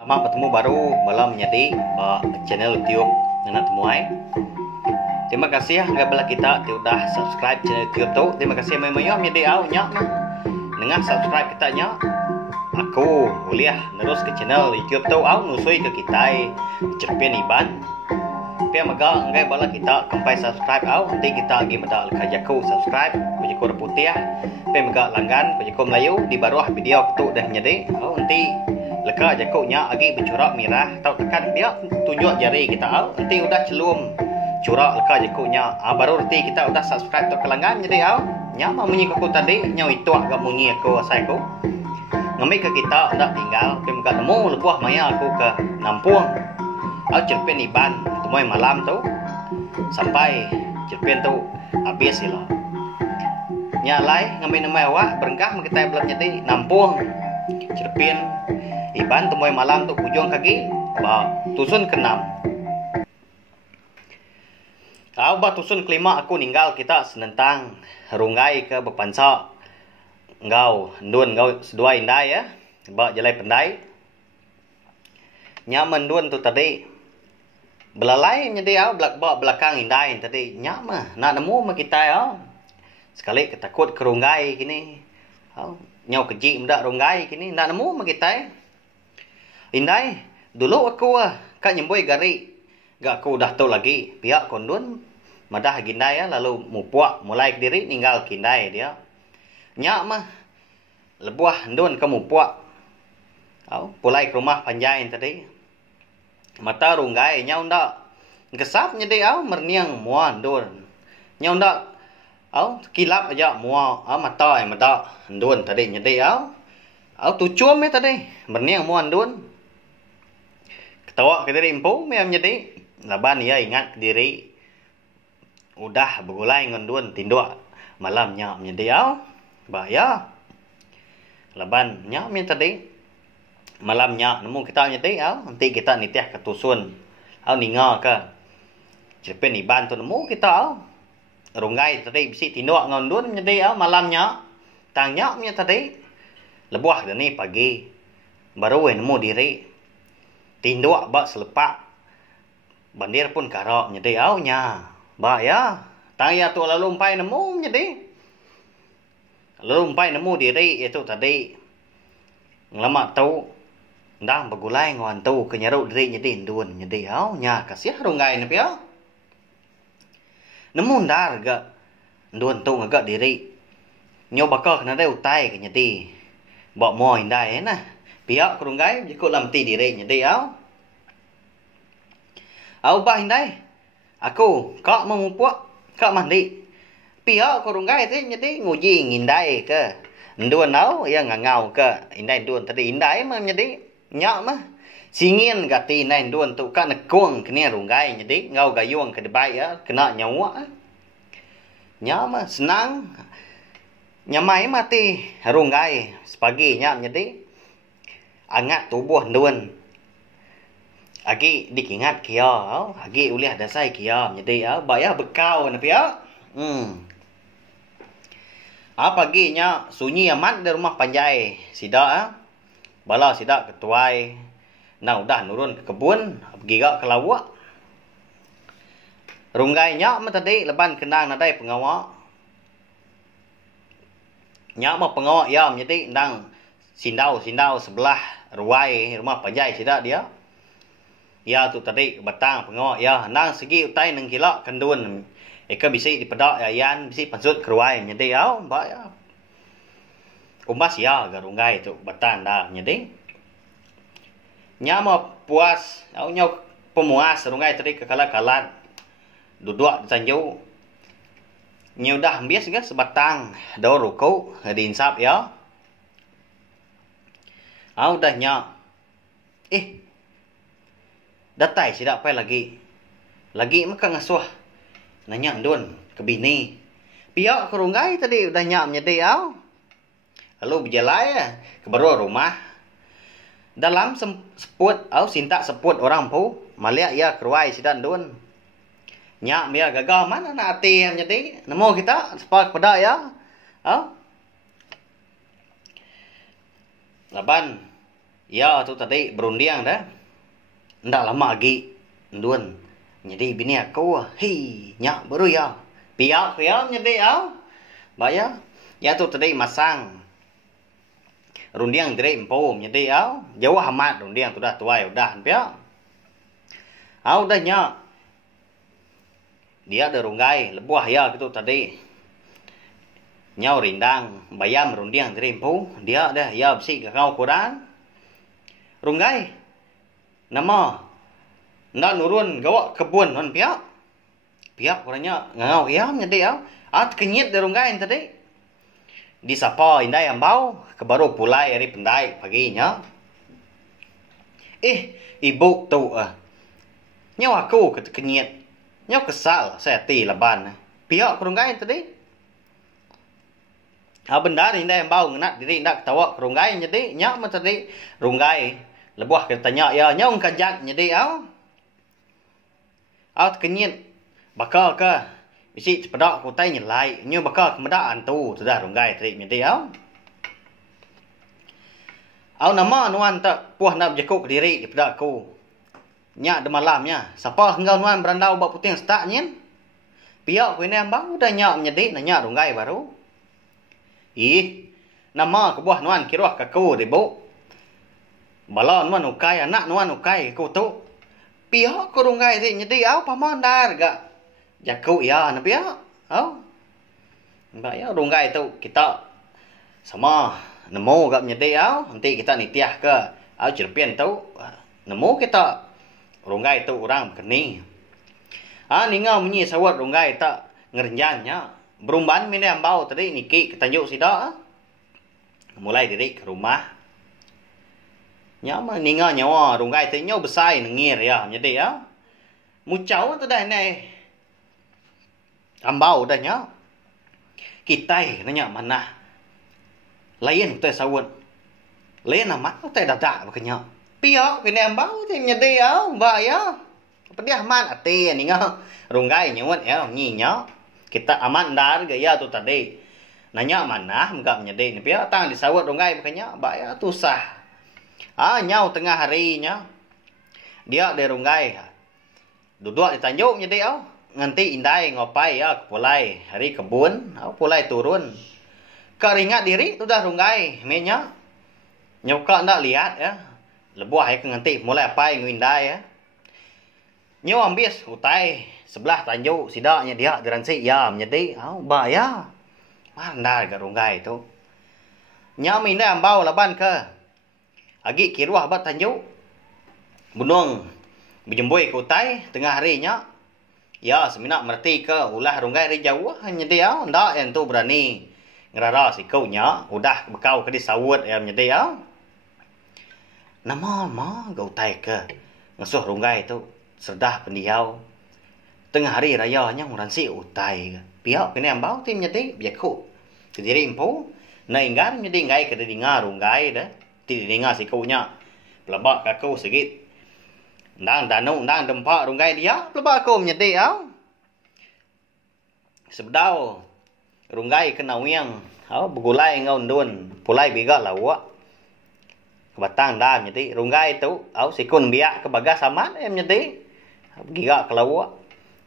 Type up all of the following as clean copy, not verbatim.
Selamat bertemu baru malam menjadi channel YouTube Anak Temuai. Terima kasih apabila kita sudah subscribe channel YouTube tu. Terima kasih memangnya menjadi awak dengan subscribe kita nya. Aku boleh terus ke channel YouTube tu awak nusui ke kita cerpen iban. Tapi maka enggak bala kita sampai subscribe awak nanti kita lagi meda kajaku subscribe kajaku putih. Tapi maka langgan kajaku Melayu di bawah video tu dah menjadi awak nanti leka jakuknya lagi bercorak merah atau tekan dia tunjuk jari kita nanti udah celum corak leka jakuknya baru nanti kita udah subscribe tu kelangan jadi nyama bunyi aku tadi nyau itu agak bunyi aku asai aku ngambil ke kita udah tinggal tapi muka temu lebuah maya aku ke Nampung cerpen iban temui malam tu sampai cerpen tu habis lah nyalai ngambil nama awak berengkah kita belum jadi Nampung cerpen iban temui malam tu hujung kaki tusun ke-6. Tusun kelima aku ninggal kita senentang rungai ke bepansa ngau ndun ngau sedua indai ya ba jalai pendai nyaman ndun tu tadi belalai jadi belakang indai tadi nyama nak nemu ma kita sekali ketakut kerungai kini nyau keji mendak rungai kini nak nemu ma kita indai dulu aku kak nyemboi gari gak aku dah tahu lagi pihak kondun madah gindai lalu mupuak mulai diri ninggal kindai dia nyak mah lebuah ndun ke mupuak pulai ke rumah panjai tadi mata runggai nyau ndak kesap nyedi merniang mua ndun nyau ndak kilap aja mua mata mata ndun tadi nyedi tucum tadi merniang mua ndun ketawa ke diri empu memang jadi laban ia ingat diri udah bergulai ngendun tinduk malamnya menjadi bahaya laban nya min tadi malamnya nemu kita jadi nanti kita nitiah ke tusun ninga ke cerpen iban tu nemu kita rungai tadi bisi tinduk ngendun menjadi malamnya tangnya min tadi lebuah ni pagi baru nemu diri tinduk bak selepak bandir pun karok nyedi nya bak ya tanya tu lalu umpai nemu nyedi lalu umpai nemu diri itu tadi ngelamak tu ndang bergulai ngon tu kenyaruk diri nyedi ndun nyedi nya kasih rungai ni pia nemu ndar ga ndun tu ngagak diri nyo bakal kena dai utai ke nyedi bak mo indai na pihak kerunggai jiko lam ti diri nyedi bah indai aku kak memupuak kak mandi pihak kerunggai tu nyedi nguji ngindai ke ndun ya ngangau ke indai ndun tadi indai mah nyedi nyak mah singin gati indai ndun tu ka nekung kene runggai nyedi ngau gayung ke debai kena nyawa nyak mah senang nyamai mati runggai sepagi nyak nyedi angat tubuh ndun agi dikingat kia agi uliah dasai kia jadi bayar bekau na pia pagi nya sunyi amat di rumah panjai sida bala sida ketuai nah udah nurun ke kebun pergi gak ke lawak runggai nya mah tadi leban kenang nadai pengawak nya mah pengawak ya jadi ndang sindau sebelah ruai rumah panjai sida dia ya tu tadi batang pengawak ya nang segi utai nang kilak kendun eka bisi dipedak yan bisi pansut keruai nyedi mbak ya kumbas ya garunggai tu batang dah nyedi nyama puas nya pemuas rungai tadi kekalat-kalat duduk sanju nya udah ambias ga sebatang daun ruku diinsap ya udah nya datai sidak pai lagi maka ngasuh nanya ndun ke bini pihak kerunggai tadi udah nyak menjadi lalu berjalan ke baru rumah dalam seput sintak seput orang pu maliak ya keruai sidak ndun nyak dia gagal mana nak hati menjadi nemu kita sepak pada ya laban Ya tu tadi berunding dah. Ndak lama lagi ndun. Jadi bini aku nyak baru ya. Piak jadi Baya. Ya tu tadi masang. Rundiang dire empom jadi jauh amat rundiang tu dah tuai udah piak. Udah nyak. Dia ada runggai lebuah ya gitu tadi. Nyau rindang bayam rundiang dire empom dia dah ya besi ke kau Quran. Runggai. Nama. Ndak nurun gawak kebun non piak. Piak orangnya ngau iam jadi kenyit de runggai tadi. Di sapa indai ambau kebaru pulai hari pendai paginya. Ibu tu Nyau aku kenyit. Nyau kesal saya ti laban. Piak runggai tadi. Benda indai ambau ngenat diri ndak ketawa runggai jadi nyak tadi runggai. Lebuah kita tanya ya nyong kajat jadi kenyit bakal ke isi cepedak ku tai nyelai nyu bakal kemeda antu sudah runggai trik jadi nama nuan tak puah nak berjakuk diri di pedak ku nyak de malamnya siapa engkau nuan berandau bak puting setak nyen piak ku ini ambang udah nyak menjadi nanya runggai baru nama ke buah nuan kiruah ke ku dibu balon nuan ukai anak nuan ukai ku tu pihak ku runggai ti nyedi paman dar ga jaku ya na pihak mbak ya runggai tu kita sama nemu gak nyedi nanti kita nitiah ke cerpen tu nemu kita runggai tu orang keni ningau menyi sawat runggai tak ngerenjannya berumban mine ambau tadi niki ketanjuk sida mulai diri ke rumah nyama ninga nyawa runggai tu nyaw besai nengir ya jadi mucau tu dah nai ambau dah nya kitai nanya mana lain tu sawut lain amat tu dadak bakanya piak kini ambau tu jadi ba ya pediah man ati ninga runggai nyawat nyi nya kita aman dar gaya tu tadi nanya mana enggak menjadi ni piak tang disawut runggai bakanya ba ya tu sah nyau tengah harinya dia de runggai duduk di tanjuk jadi nganti indai ngopai pulai hari kebun pulai turun keringat diri tu dah runggai menya nyoka ndak lihat lebuah nganti mulai apai ngindai nyo ambis utai sebelah tanjuk sidaknya dia garansi ya menjadi ba ya mandar ke runggai tu nyam indai ambau laban ke agi kiruah bat tanjuk bunung berjembui ke utai tengah harinya ya seminak merti ke ulah runggai ri jauh hanya dia ndak yang tu berani ngerara si kau nya udah bekau ke disawut menjadi nama ke utai ke ngasuh runggai tu serdah pendiau tengah hari raya nya nguransi utai pihak kini ambau tim nyedi biaku kediri impu na inggar nyedi ngai ke dengar runggai dah tidak dengar si kau nya pelabak aku sikit ndang danu ndang dempak runggai dia pelabak aku nyedi sebedau runggai kena wiang begulai ngau ndun pulai biga lawa kebatang dah nyedi runggai tu sikun biak ke bagas aman nyedi giga ke lawa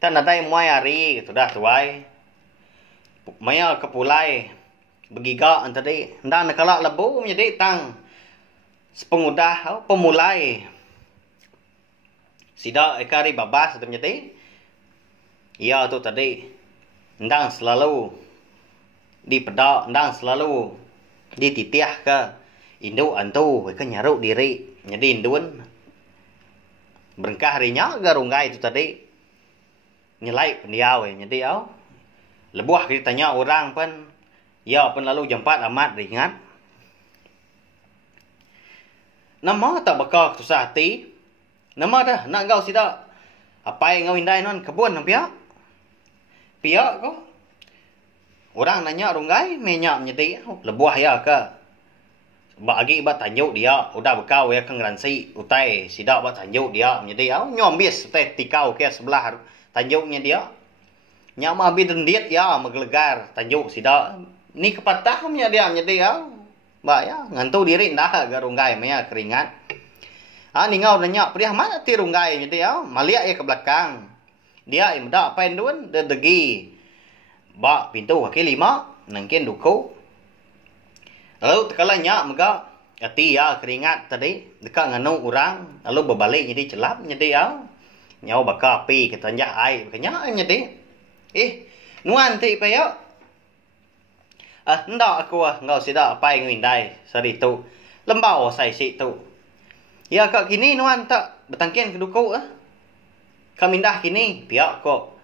tan ada moy hari sudah tuai maya ke pulai begiga antadi ndang nakala lebu nyedi tang pengudah pemulai sida ekari babas tu nyedi ya tu tadi ndang selalu di pedak ndang selalu dititiah ke induk antu ke nyaruk diri nyedi indun berkah harinya garunggai itu tadi nyelai pendiau nyedi lebuah ditanya orang pun ya pun lalu jempat amat ringat nama tak bakal susah hati nama dah nak kau sida apa yang kau indai non kebun piak piak kau orang nanya runggai menyak nyedi lebuah ya ke bagi bat tanjuk dia udah bekau ya kang ransi utai sida bat tanjuk dia nyedi nyom bis utai tikau ke sebelah tanjuknya dia nyama bi dendiet ya megelegar tanjuk sida ni kepatahnya dia nyedi Ba ya, ngantu diri ndah ga runggai maya keringat. Ningau nanya, "Priah mana ti runggai nyedi au?" Malia ya ke belakang. Dia imda pain duan degi. Ba pintu kaki 5 nangkin duku. Lalu tekala nya mga ati ya keringat tadi dekat nganu orang lalu berbalik jadi celap nyedi au. Nyau baka api kita njah ai kanya nyedi. Nuan ti pa ya. Ndak aku ngau sida pai ngindai sari tu. Lembau sai si tu. Ya kak kini nuan tak bertangkian ke duku Kami dah kini pihak kok.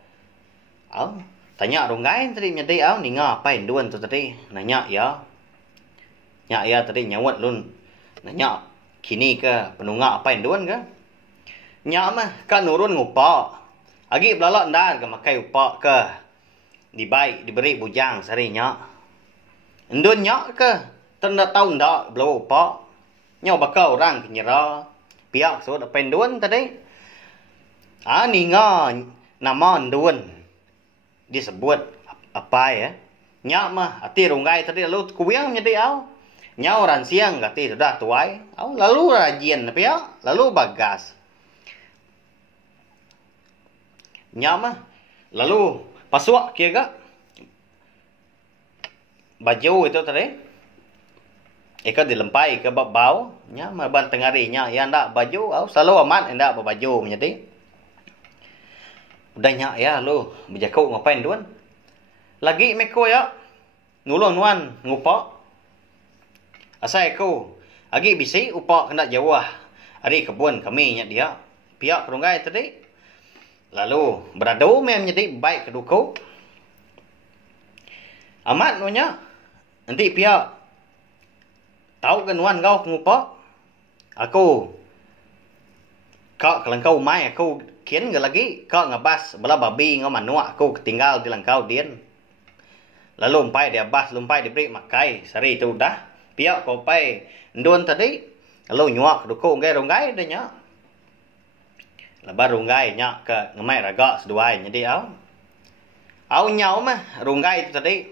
Tanya runggai tadi nyedi au ninga apain duan tu tadi. Nanya ya. Nya ya tadi nyawat lun. Nanya kini ke penunga apain duan ke? Nya mah kan nurun ngupa. Agi belalak ndan ke makai upa ke. Dibaik diberi bujang sari nya. Ndun nya ke. Tanda tahu ndak belau upa. Nya bakal orang kenyera. Pihak suat apain duan tadi. Ninga nama ndun. Disebut apa ya? Nya mah ati runggai tadi lalu kuwiang nyedi au. Nya orang siang gati sudah tuai. Lalu rajin tapi ya, lalu bagas. Nya mah lalu pasuak kia ga. Baju itu tadi. Eka dilempai ke bau. Nya mah ban tengari nya ya ndak baju au selalu aman ndak baju nyedi. Udah nya ya lu berjakau ngapain duan? Lagi meko ya. Nulung nuan ngupa. Asai aku. Agi bisi upa kena jawah. Ari kebun kami nya dia. Pihak kerunggai tadi. Lalu beradu mem jadi baik keduku. Amat nunya. Nanti pihak. Tahu ke nuan kau ngupa? Aku. Kau kelengkau mai aku kian ke lagi. Kau ngebas bela babi ngau manua aku tinggal di langkau dien. Lalu umpai dia bas, lumpai diberi makai. Sari itu dah. Pihak kau pai ndun tadi. Lalu nyuak duku ngai runggai dah nya. Lebar runggai nya ke ngemai raga seduai. Jadi au. Au nyau mah runggai itu tadi.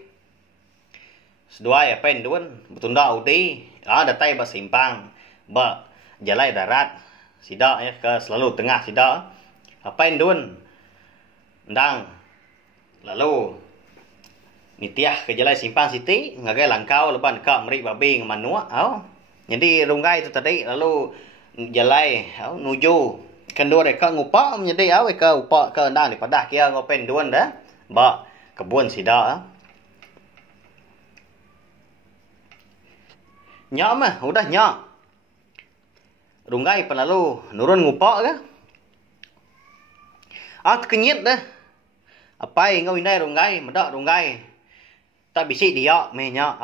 Seduai apa ndun. Betunda udi. Datai ba simpang. Ba jalai darat. Sida ya ke selalu tengah sida. Apa ndun. Ndang. Lalu nitiah ke jalai simpang siti. Ngagai langkau leban ka meri babi ngamanua. Jadi runggai itu tadi. Lalu jalai nuju. Kendua reka ngupa. Jadi ke upa ke ndang daripada kia ngopen duan dah. Ba kebun sida. Nya mah udah nya. Runggai lalu nurun ngupa ke. Kenyit dah. Apa yang ngau indai runggai, medak runggai. Tak bisi dia menya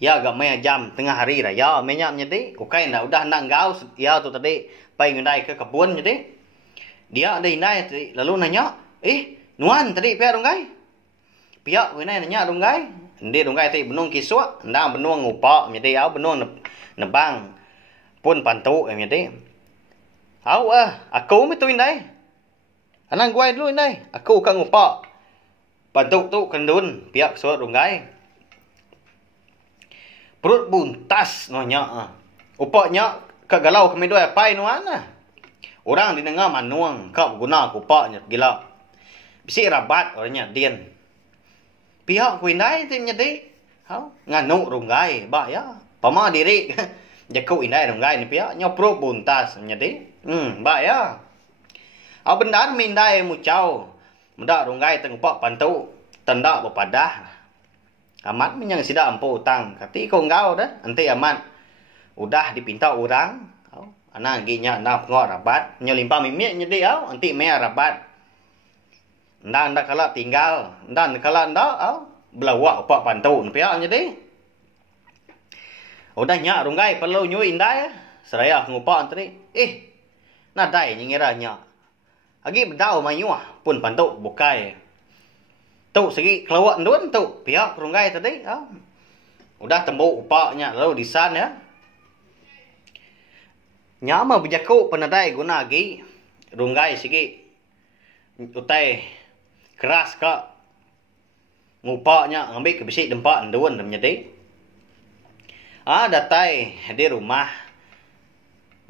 Ya agak menya jam tengah hari raya menya jadi. Ukai ndak udah nak ngau ya tu tadi pai indai ke kebun jadi. Dia ada indai tadi lalu nanya, nuan tadi pihak runggai. Pihak indai nanya runggai. Ndi runggai tadi benung kisua, ndak benung ngupa jadi benung nebang pun pantu jadi. Aku mi tu indai. Anang guai dulu indai. Aku kan ngupa. Pantu tu kendun pihak suat runggai. Perut buntas nonya. Upaknya kagalau kami dua pai nuan. Orang di dengar manuang kau guna upaknya gila. Bisi rabat orangnya dien. Pihak ku indai tim nyedi. Nganu runggai ba ya. Pama diri. Jaku indai runggai ni pihak nyopro buntas nyedi. Ba ya. Bendan mindai mucau. Mendak runggai tengpak pantu. Tenda berpadah. Amat menyang sida ampo utang. Kati kau ngau dah. Nanti amat. Udah dipinta orang. Anak ginya nak ngok rabat. Nyolimpa mimik nyedi au. Nanti mea rabat. Ndak kala tinggal. Ndak kala ndak belawak upak pantu. Pihak nyedi. Udah nyak runggai perlu nyu indai. Seraya ngupak tadi. Nadai nyingira nyak. Agi bedau mayuah pun pantu bukai. Tu segi kelawak ndun tu pihak runggai tadi. Udah tembuk upaknya lalu disan ya. Nyama berjaku penadai guna agi runggai segi utai keras ka ngupaknya ngambil ke bisi dempak ndun menjadi. Datai di rumah.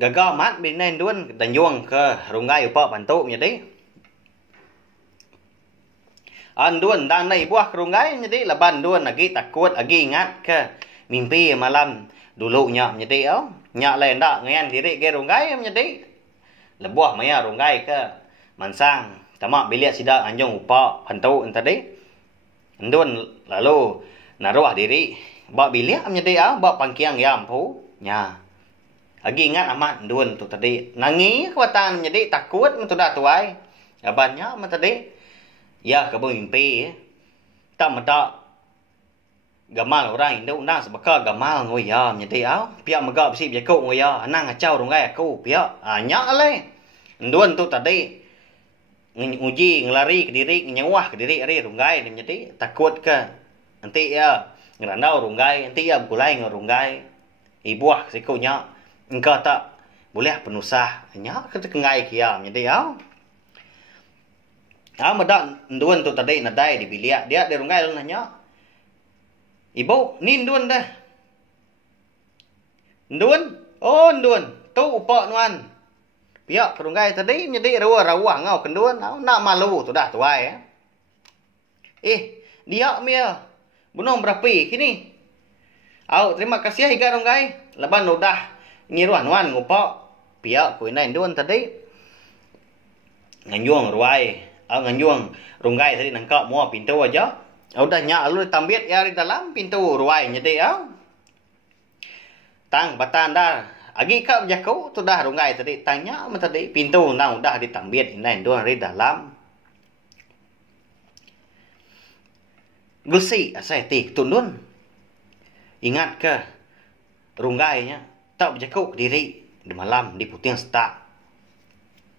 Gagal mat binen duan tanjuang ke rungai upa bantu jadi. Duan dan nai buah kerungai jadi laban duan lagi takut lagi ingat ke mimpi malam dulunya jadi nyak lain dak ngayan diri ke rungai jadi lebuah maya rungai ke mansang tamak bilik sidak anjung upa bantu tadi. Duan lalu naruh diri bak bilik jadi bak pangkiang ya ampu nya. Lagi ingat amat duan tu tadi nangi kuatan jadi takut mentu dah tuai. Abannya tadi ya kebun mimpi tak medak gamal orang Indo nang sebaka gamal ngoi ya jadi pihak megak besi jaku ngoi ya nang acau rungai aku pihak nyak le duan tu tadi nguji ngelari ke diri nyawah ke diri ari rungai jadi takut ke nanti ya ngerandau rungai nanti ya bulai ngerungai ibuah siku nyak engkau tak boleh penusah nyak ke kengai kia jadi medak duan tu tadi nadai di bilik dia rungai lu nanya ibu nin duan dah duan duan tu upak nuan pihak rungai tadi jadi rawah ngau kenduan nak malu tu dah tuai dia mia bunuh berapi kini terima kasih higa rungai leban udah ngiruan nuan ngupak pihak kuinai duan tadi nganjuang ruai nganjuang rungai tadi nangkap mua pintu aja. Udah nyak lu tambit ya di dalam pintu ruai jadi tang batan dah. Agi kak jaku tu dah rungai tadi tanya tadi pintu nang udah ditambit ini dua di dalam. Gusi asai tik tundun. Ingat ke runggainya tak berjaku diri di malam di puting setak.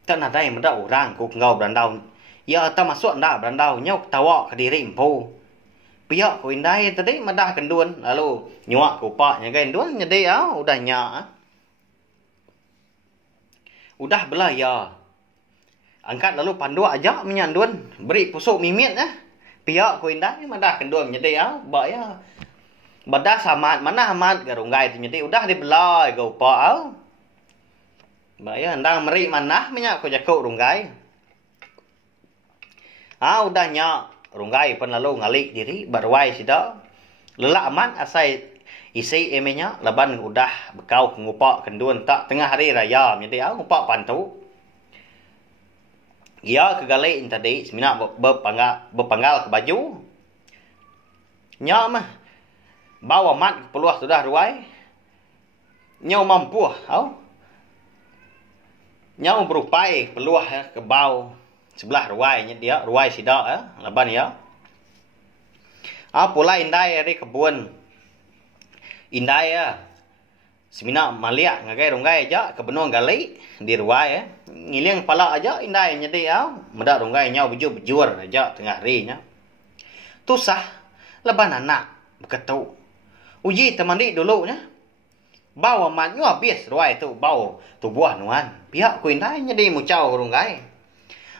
Tak ada yang mendak orang ku ngau berandau. Ya ta masuk dah berandau nyok tawa ke diri empu. Pihak ku indai tadi madah kenduan lalu nyuak ku pak nyaga kenduan jadi udah nyak. Udah belah ya. Angkat lalu pandu aja menyanduan beri pusuk mimit Pihak ku indai madah kenduan jadi bak ya. Badah samat mana amat garunggai tu jadi udah dibelah ke upak Bak ya ndang meri manah minyak ku jakuk runggai. Udah nyak rungai pun lalu ngalik diri barwai sida lelak aman asai isi emenya laban udah bekau ngupak kenduan tak tengah hari raya jadi ngupak pantu ya kegalik tadi semina berpanggal ke baju nyak mah bawa mat peluah sudah ruai nyau mampu nyau berupai peluah ke bau sebelah ruainya dia ruai sidak laban ya pula indai dari kebun indai semina maliak ngagai rungai aja kebenuang gali di ruai ngiling pala aja indai jadi medak rungai nyau bujur aja tengah harinya tusah laban anak beketu uji temandi dulunya bawa manyu habis ruai tu bau tu buah nuan pihak ku indai jadi mucau rungai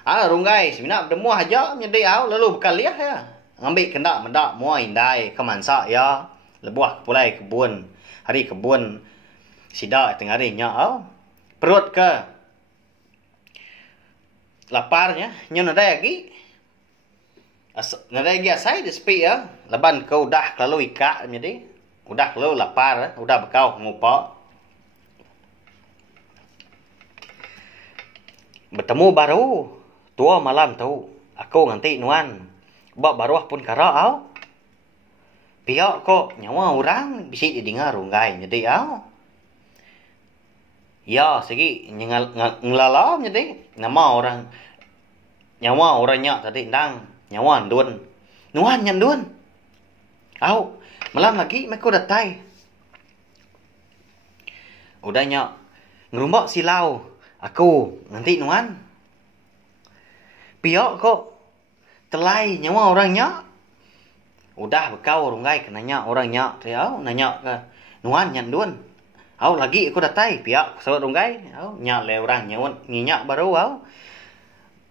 rungai semina berdemuah aja jadi lalu berkaliah ya ngambil kendak mendak mua indai kemansa ya lebuah pulai kebun hari kebun sidak tengah harinya perut ke laparnya nyu nadai lagi asai di sepi leban kau udah lalu ika jadi udah lalu lapar udah bekau ngupak bertemu baru tua malam tu aku nganti nuan bak baruah pun kara pihak kok nyawa orang bisi didengar rungai jadi ya segi ngelalam jadi nama orang nyawa orangnya tadi ndang nyawa duan nuan nyanduan malam lagi mereka datai udahnya ngerumbak silau aku nanti nuan pihak kok telai nyawa orangnya udah bekau rungai kenanya orangnya nanya ke nuan nyanduan lagi aku datai pihak sawat rungai nyak le orang nyawan nginyak baru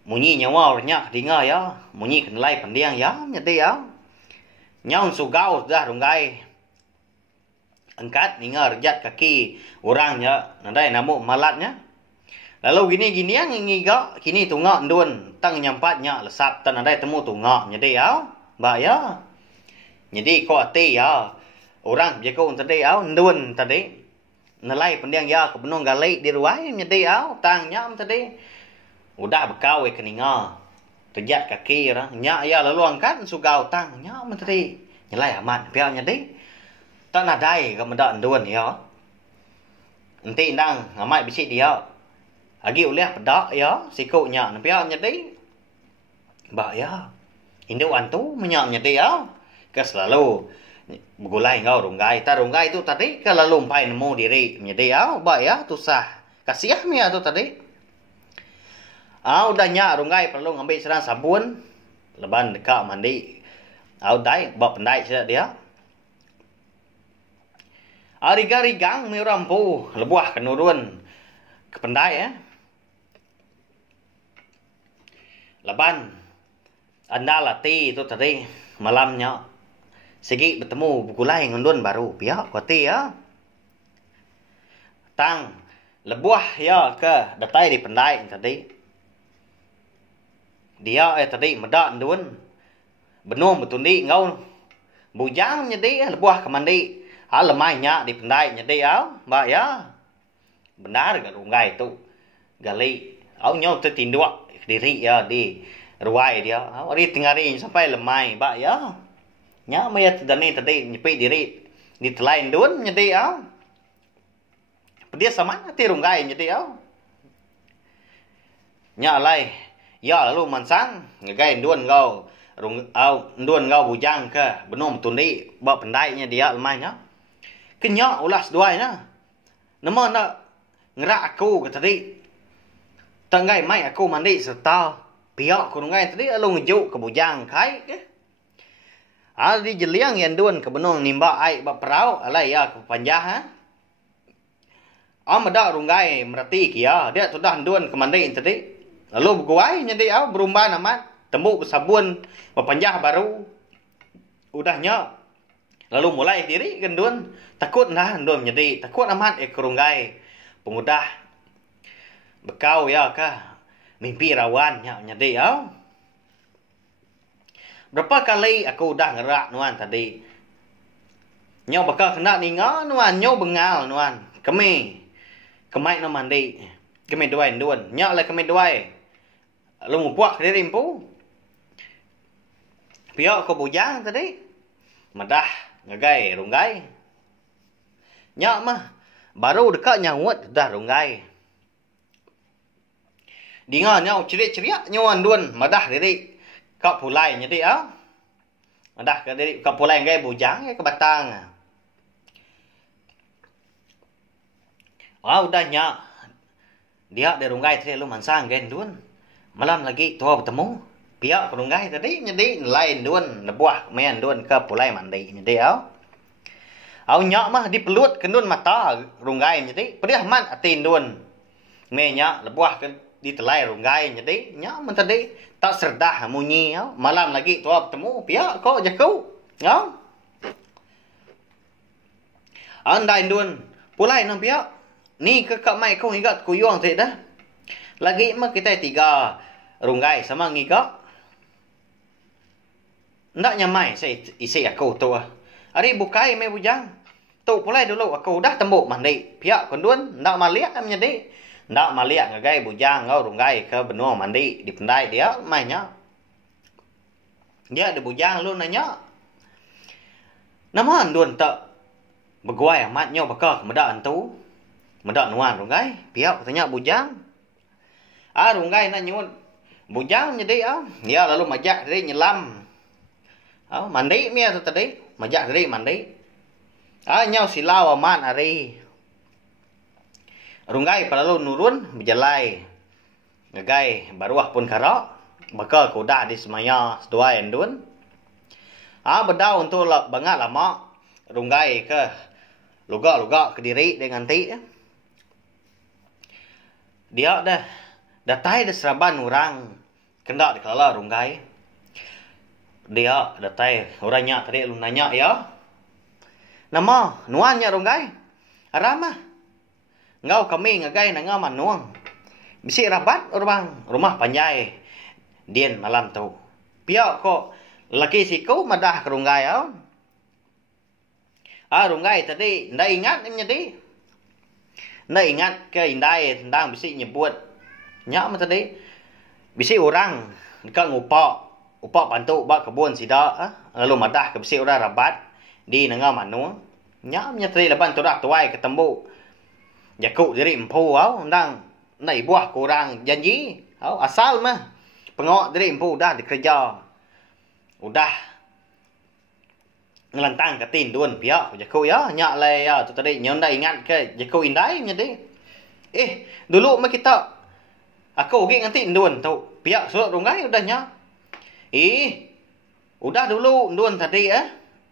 munyi nyawa orangnya dinga ya munyi kenlai pendiang ya nyati nyaun sugau dah rungai angkat ninga rejat kaki orangnya nandai namu malatnya. Lalu gini yang ngiga kini tungak ndun tang nyampatnya lesap tan nandai temu tungak nyedi au ba ya. Jadi ko ati ya orang jeko tadi au ndun tadi nalai pendiang ya ke benong galai di ruai nyedi au tang nyam tadi udah bekau ke ninga rejat kaki orang nya ya lalu angkat sugau tang nyam tadi nyelai amat piao nyedi tak nadai ke meda ndun ya. Nanti nang amat bisik dia agi uleh pedak ya sikunya piao nyedi ba ya Indo antu menyak nyedi ya ke selalu begulai ngau runggai ta runggai itu tadi ke lalu umpai nemu diri nyedi ya ba ya tusah kasiah mia tu tadi. Udah nyak runggai perlu ngambil serang sabun leban dekat mandi dai bawa pendai saja dia. Rigang-rigang mi rampu lebuah kenurun ke pendai ya. Leban anda latih itu tadi malamnya segi bertemu begulai ngundun baru pihak kuati ya. Tang lebuah ya ke datai di pendai tadi. Dia tadi medak ndun benum betundi ngau bujang nyedi lebuah ke mandi lemai nya di pendai nyedi au ba ya benar ga rungai tu gali au nyau tu tinduk diri ya di ruai dia ri tingari sampai lemai ba ya nya maya tadani tadi nyepi diri di telai ndun nyedi au dia sama ti rungai nyedi au nya lai ya lalu mansang ngegai ndun ngau ndun ngau bujang ke benum tundi ba pendainya dia lemahnya kenya ulas duainya nama nak ngerak aku ke tadi tanggai mai aku mandi serta pihak kurungai tadi lalu ngejuk ke bujang kai ke di jeliang yang ndun ke benum nimba ai ba perau alai ya ke panjah meda rungai merati kia dia sudah ndun ke mandi tadi. Lalu berguai nyedi au berumban amat tembuk bersabun berpanjah baru udahnya lalu mulai diri gendun takut nah ndun nyedi takut amat kerunggai pengudah bekau ya kah mimpi rawan nya nyedi au berapa kali aku udah ngerak nuan tadi nyau bakal kena ninga nuan nyau bengal nuan kami kemai no mandi kami duai ndun nya le kami duai lu mupuak diri impu pihak ko bujang tadi madah ngagai runggai nyak mah baru dekat nyawut dah runggai dinga nyau ceria-ceria nyawan dun madah diri kau pulai nyedi ah madah ke diri kau pulai ngai bujang ke batang udah nyak dia de runggai tadi lu mansang gen dun malam lagi tua bertemu pihak perunggai tadi nyedi lain dun lebuah main dun ke pulai mandi nyedi au nyak mah dipelut kendun mata runggai nyedi pedih man atin dun me nyak lebuah ke di telai runggai nyedi nyak man tadi tak serdah munyi malam lagi tua bertemu pihak kok jakau ya andai dun pulai nang pihak ni ke kak mai kau ingat kuyuang tadi dah lagi mah kita tiga runggai sama ngigak ndak nyamai saya isi aku tu ari bukai me bujang tu pulai dulu aku dah tembuk mandi pihak kondun ndak maliak nyedi ndak maliak ngagai bujang ngau runggai ke benua mandi di pendai dia mainnya dia ada bujang lu nanya nama andun tak beguai amat nyo bakal meda antu meda nuan runggai pihak tanya bujang runggai na nyun bujang nyedi ya lalu majak diri nyelam mandi mia tu tadi majak diri mandi nyau silau aman ari runggai lalu nurun berjalai ngagai baruah pun karak bakal kuda di semaya sedua endun bedau untuk bangat lama runggai ke luga ke diri dengan ti dia dah datai de seraban orang kendak dikala runggai dia datai orangnya tadi lu nanya ya Nama nuannya ronggai. Arama. Ngau kami ngagai na nga manuang. Bisi rabat rumah panjai. Dien malam tu. Piak ko laki siku madah ke ronggai au. Ronggai tadi ndak ingat ni jadi. Ndak ingat ke indai tentang bisi nyebut. Nyak tadi bisi orang dekat upak bantu bak kebun sida lalu madah ke bisi orang rabat di nanga manu nya tadi laban tu dah tuai ketemu jakuk diri empu au ndang nai buah kurang janji au asal mah pengok diri empu dah dikerja udah ngelantang ke tin duan pihak jakuk ya nya lai ya tu tadi nyon dah ingat ke jakuk indai jadi dulu mah kita aku pergi nganti duan tu pihak surat ronggai udah nya udah dulu duan tadi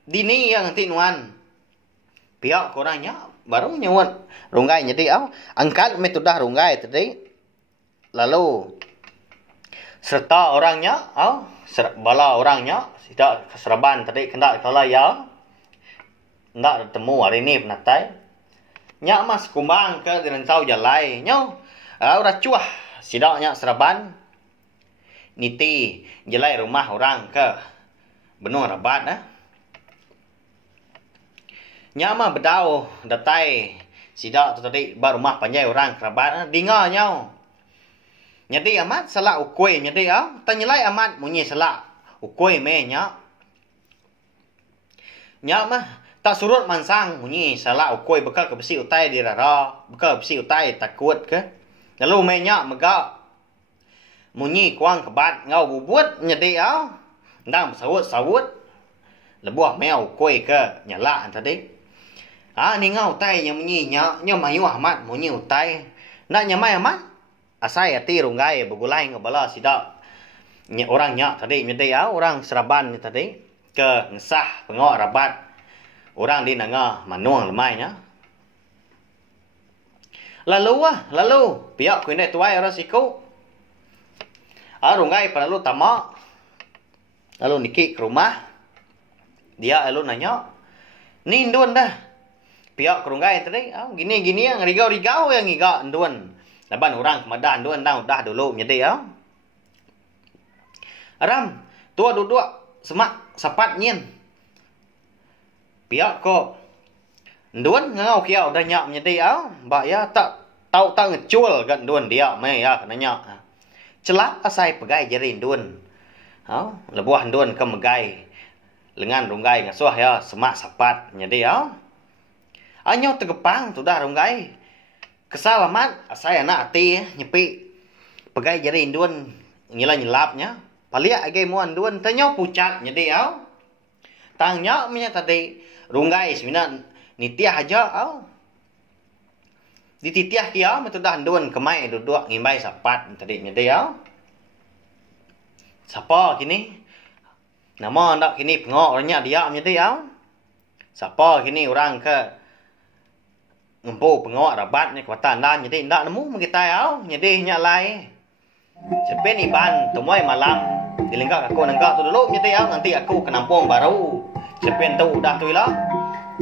dini yang nanti nuan pihak korangnya baru nyuat ronggai jadi angkat metoda ronggai tadi lalu serta orangnya bala orangnya tidak keseraban tadi kendak kala ya ndak ketemu hari ini penatai nya mas kumbang ke direntau jalai nyo ora cuah sidaknya seraban niti jalai rumah orang ke benua rabat Nyama bedau datai sidak tu tadi bar rumah panjai orang kerabat dengar nyau. Nyadi amat salak ukoi nyadi tanyelai amat munyi salak ukoi me nya. Nyama tak surut mansang munyi salak ukoi bekal ke besi utai di rara, bekal besi utai takut ke. Lalu me nya megak munyi kuang kebat ngau bubut nyadi ndang sawut lebuah meo ukoi ke nyala tadi. Ni ngau tai yang munyi nya mayu amat munyi utai. Nak nyamai amat asai ati ronggai begulai ngabala sidak. Orang nya tadi nyedai orang seraban tadi ke ngesah pengok rabat. Orang di nanga manuang lemai nya. Lalu pihak kuinai tuai orang siku. Ronggai perlu tamak. Lalu niki ke rumah. Dia lalu nanya, "Ni nduan dah." Pihak kerunggai tadi, gini yang rigau-rigau yang ngiga nduan. Laban orang kemadan nduan dah udah dulu nyedi Aram, tua duduk semak sapat nyin. Pihak ko nduan ngau kia udah nyak nyedi mbak ya tak tahu tak ngecul kan nduan dia me ya kenanya. Celak asai pegai jeri nduan. Lebuah nduan ke megai. Lengan runggai ngasuh ya semak sapat nyedi Anyo tegepang tu dah ronggai. Kesalamat saya nak ati nyepi. Pegai jari induan nyelap-nyelapnya. Paliak age muan duan tanyo pucat nyedi Tangnya punya tadi ronggai sebenarnya nitiah aja Dititiah kia metu dah duan kemai duduk ngimbai sapat tadi nyedi Siapa kini? Nama ndak kini pengok orangnya dia nyedi Siapa kini orang ke ngumpu pengawak rabat ni kuatan dan jadi ndak nemu mengitai jadi nyalai sepen iban tumai malam dilenggak aku nenggak tu dulu jadi nanti aku ke nampung baru sepen tu udah tu lah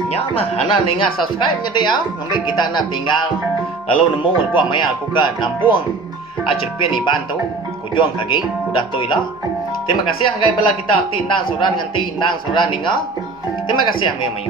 nya mah ana ingat subscribe jadi nanti kita nak tinggal lalu nemu buah maya aku ke nampung sepen iban tu kujuang kaki udah tu lah terima kasih guys bala kita tindang suran nganti indang suran dengar terima kasih mayu